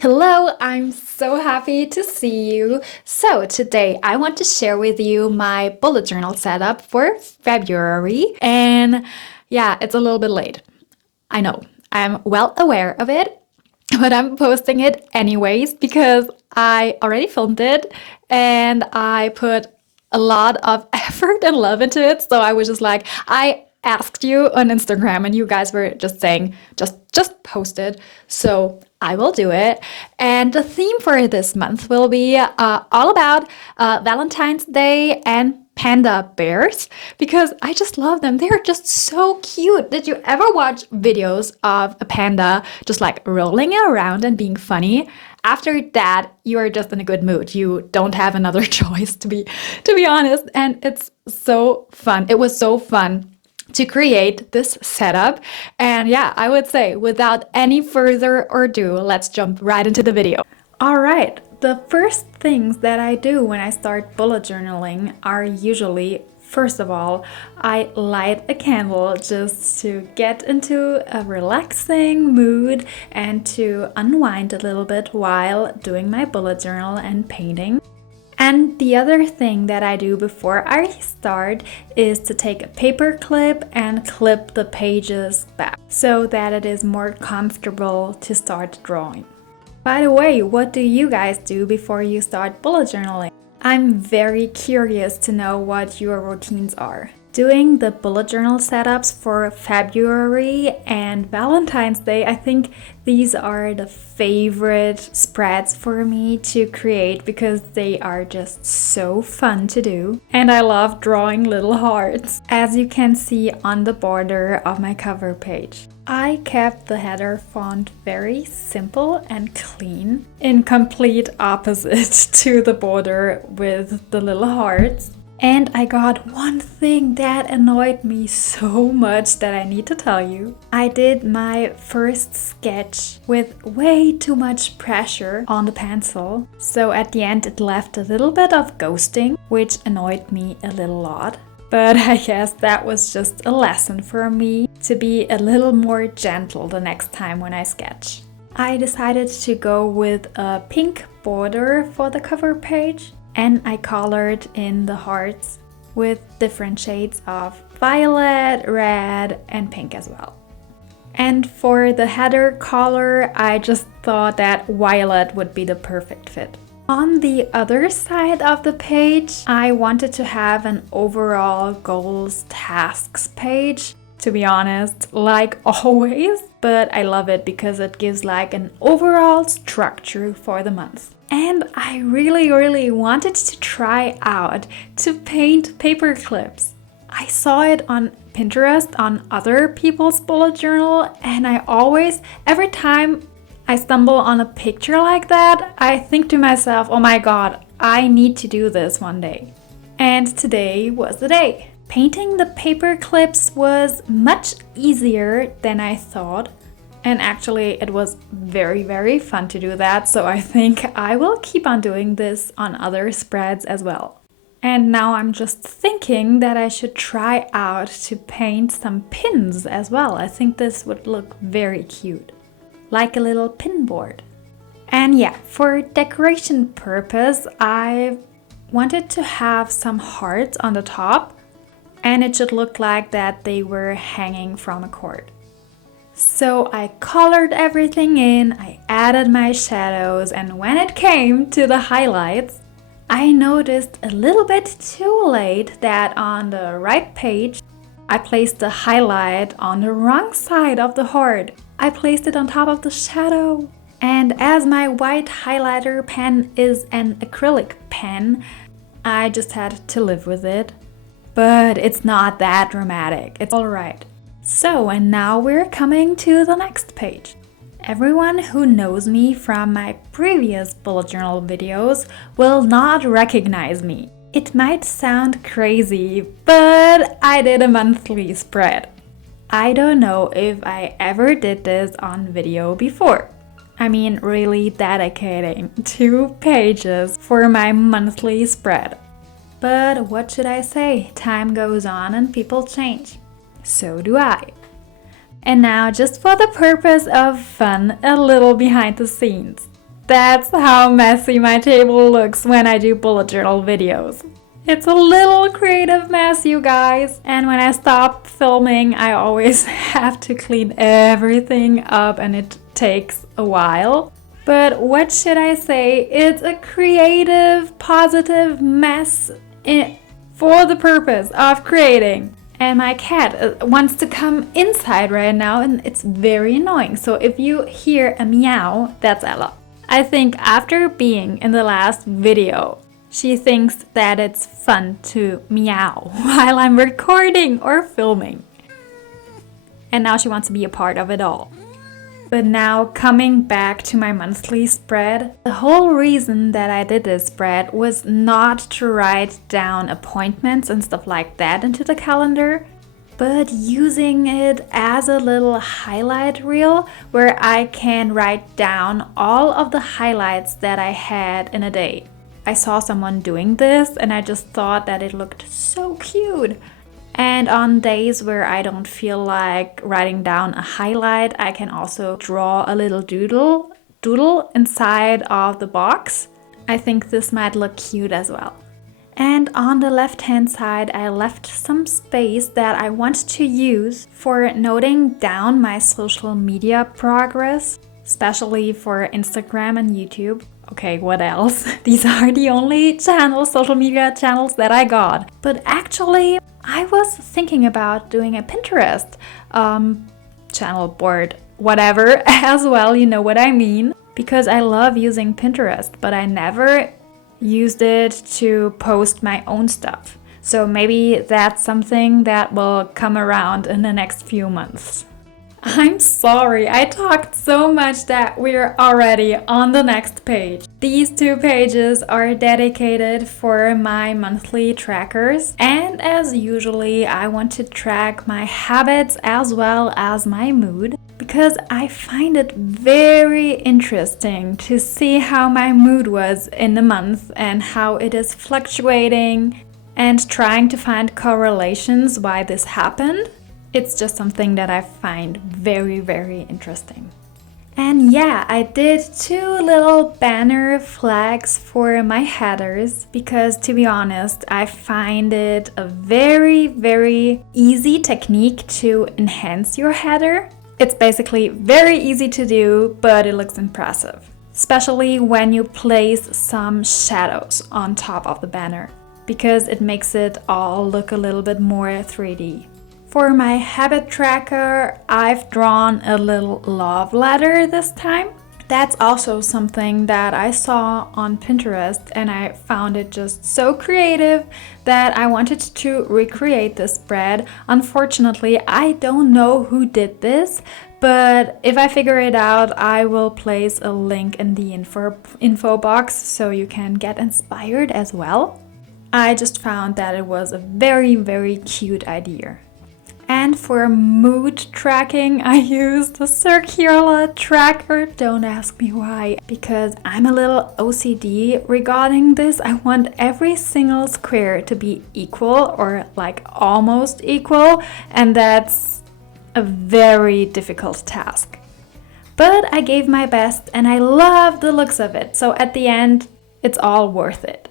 Hello, I'm so happy to see you. So today I want to share with you my bullet journal setup for February. And yeah, it's a little bit late. I know, I'm well aware of it, but I'm posting it anyways because I already filmed it and I put a lot of effort and love into it. So I was just like, I asked you on Instagram and you guys were just saying, just post it. So I will do it. And the theme for this month will be all about Valentine's Day and panda bears because I just love them. They're just so cute. Did you ever watch videos of a panda just like rolling around and being funny? After that, you are just in a good mood. You don't have another choice to be honest. And it's so fun. It was so fun to create this setup. And yeah, I would say without any further ado, let's jump right into the video. All right, the first things that I do when I start bullet journaling are usually, first of all, I light a candle just to get into a relaxing mood and to unwind a little bit while doing my bullet journal and painting. And the other thing that I do before I start is to take a paper clip and clip the pages back so that it is more comfortable to start drawing. By the way, what do you guys do before you start bullet journaling? I'm very curious to know what your routines are. Doing the bullet journal setups for February and Valentine's Day, I think these are the favorite spreads for me to create because they are just so fun to do. And I love drawing little hearts, as you can see on the border of my cover page. I kept the header font very simple and clean, in complete opposite to the border with the little hearts. And I got one thing that annoyed me so much that I need to tell you. I did my first sketch with way too much pressure on the pencil. So at the end it left a little bit of ghosting, which annoyed me a little lot. But I guess that was just a lesson for me to be a little more gentle the next time when I sketch. I decided to go with a pink border for the cover page. And I colored in the hearts with different shades of violet, red, and pink as well. And for the header color, I just thought that violet would be the perfect fit. On the other side of the page, I wanted to have an overall goals tasks page, to be honest, like always, but I love it because it gives like an overall structure for the month. And I really wanted to try out to paint paper clips. I saw it on Pinterest on other people's bullet journal, and I always, every time I stumble on a picture like that, I think to myself, oh my god, I need to do this one day. And today was the day. Painting the paper clips was much easier than I thought. And actually, it was very fun to do that, so I think I will keep on doing this on other spreads as well. And now I'm just thinking that I should try out to paint some pins as well. I think this would look very cute, like a little pin board. And yeah, for decoration purpose, I wanted to have some hearts on the top, and it should look like that they were hanging from a cord. So I colored everything in, I added my shadows, and when it came to the highlights, I noticed a little bit too late that on the right page, I placed the highlight on the wrong side of the heart. I placed it on top of the shadow. And as my white highlighter pen is an acrylic pen, I just had to live with it. But it's not that dramatic, it's alright. So, and now we're coming to the next page. Everyone who knows me from my previous bullet journal videos will not recognize me. It might sound crazy, but I did a monthly spread. I don't know if I ever did this on video before. I mean, really dedicating 2 pages for my monthly spread. But what should I say? Time goes on and people change. So do I. And now, just for the purpose of fun, a little behind the scenes. That's how messy my table looks when I do bullet journal videos. It's a little creative mess, you guys. And when I stop filming, I always have to clean everything up and it takes a while. But what should I say? It's a creative, positive mess for the purpose of creating. And my cat wants to come inside right now and it's very annoying. So if you hear a meow, that's Ella. I think after being in the last video, she thinks that it's fun to meow while I'm recording or filming. And now she wants to be a part of it all. But now coming back to my monthly spread, the whole reason that I did this spread was not to write down appointments and stuff like that into the calendar, but using it as a little highlight reel where I can write down all of the highlights that I had in a day. I saw someone doing this and I just thought that it looked so cute. And on days where I don't feel like writing down a highlight, I can also draw a little doodle inside of the box. I think this might look cute as well. And on the left hand side, I left some space that I want to use for noting down my social media progress, especially for Instagram and YouTube. Okay, what else? These are the only social media channels that I got. But actually, I was thinking about doing a Pinterest channel board, whatever, as well, you know what I mean. Because I love using Pinterest, but I never used it to post my own stuff. So maybe that's something that will come around in the next few months. I'm sorry, I talked so much that we're already on the next page. These 2 pages are dedicated for my monthly trackers, and as usually I want to track my habits as well as my mood because I find it very interesting to see how my mood was in the month and how it is fluctuating and trying to find correlations why this happened. It's just something that I find very, very interesting. And yeah, I did 2 little banner flags for my headers because to be honest, I find it a very, very easy technique to enhance your header. It's basically very easy to do, but it looks impressive. Especially when you place some shadows on top of the banner because it makes it all look a little bit more 3D. For my habit tracker, I've drawn a little love letter this time. That's also something that I saw on Pinterest and I found it just so creative that I wanted to recreate this spread. Unfortunately, I don't know who did this, but if I figure it out, I will place a link in the info box so you can get inspired as well. I just found that it was a very, very cute idea. And for mood tracking, I used the circular tracker. Don't ask me why, because I'm a little OCD regarding this. I want every single square to be equal or like almost equal, and that's a very difficult task. But I gave my best and I love the looks of it. So at the end, it's all worth it.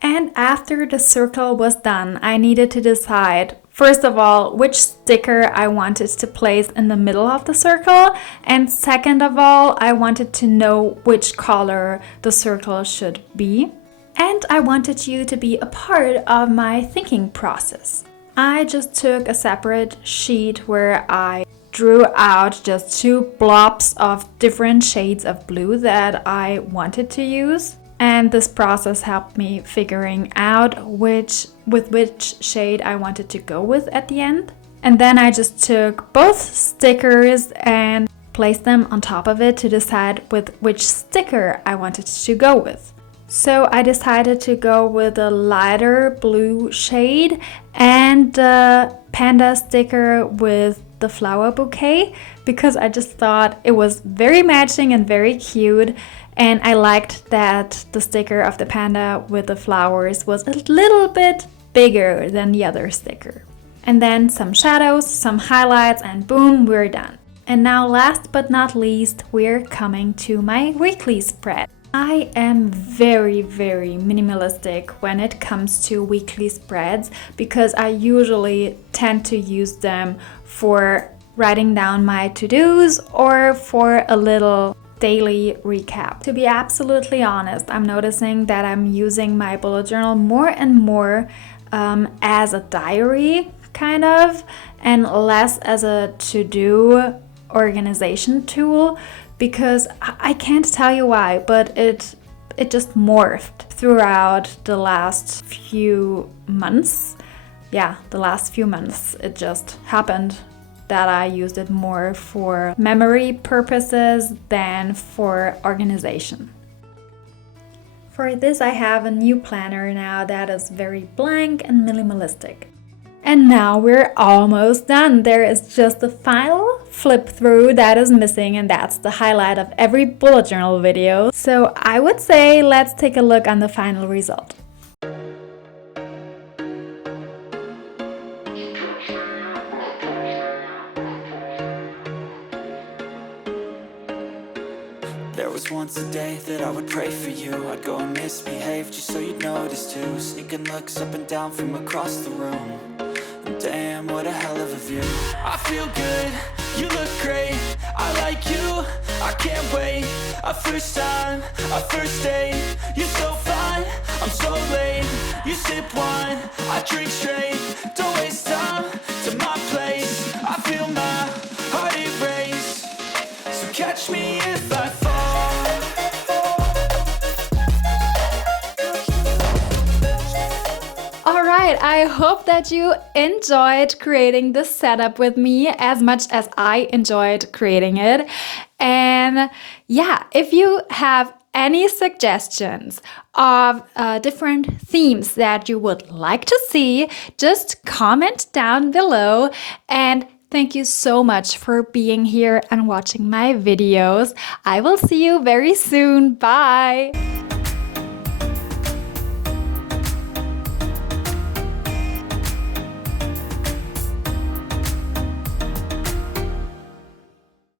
And after the circle was done, I needed to decide, first of all, which sticker I wanted to place in the middle of the circle. And second of all, I wanted to know which color the circle should be. And I wanted you to be a part of my thinking process. I just took a separate sheet where I drew out just 2 blobs of different shades of blue that I wanted to use. And this process helped me figuring out which shade I wanted to go with at the end. And then I just took both stickers and placed them on top of it to decide with which sticker I wanted to go with. So I decided to go with a lighter blue shade and the panda sticker with the flower bouquet because I just thought it was very matching and very cute. And I liked that the sticker of the panda with the flowers was a little bit bigger than the other sticker. And then some shadows, some highlights, and boom, we're done. And now last but not least, we're coming to my weekly spread. I am very minimalistic when it comes to weekly spreads because I usually tend to use them for writing down my to-dos or for a little daily recap. To be absolutely honest, I'm noticing that I'm using my bullet journal more and more as a diary kind of, and less as a to-do organization tool, because I can't tell you why, but it just morphed throughout the last few months. Yeah, the last few months it just happened that I used it more for memory purposes than for organization. For this I have a new planner now that is very blank and minimalistic. And now we're almost done. There is just the final flip through that is missing, and that's the highlight of every bullet journal video. So I would say let's take a look on the final result. There was once a day that I would pray for you. I'd go and misbehave just so you'd notice too. Sneaking looks up and down from across the room. And damn, what a hell of a view. I feel good, you look great, I like you, I can't wait. A first time, a first date, you're so fine, I'm so late. You sip wine, I drink straight, don't waste time to my place. I feel my heart erase, so catch me if I fall. Alright, I hope that you enjoyed creating this setup with me as much as I enjoyed creating it. And yeah, if you have any suggestions of different themes that you would like to see, just comment down below. And thank you so much for being here and watching my videos. I will see you very soon. Bye!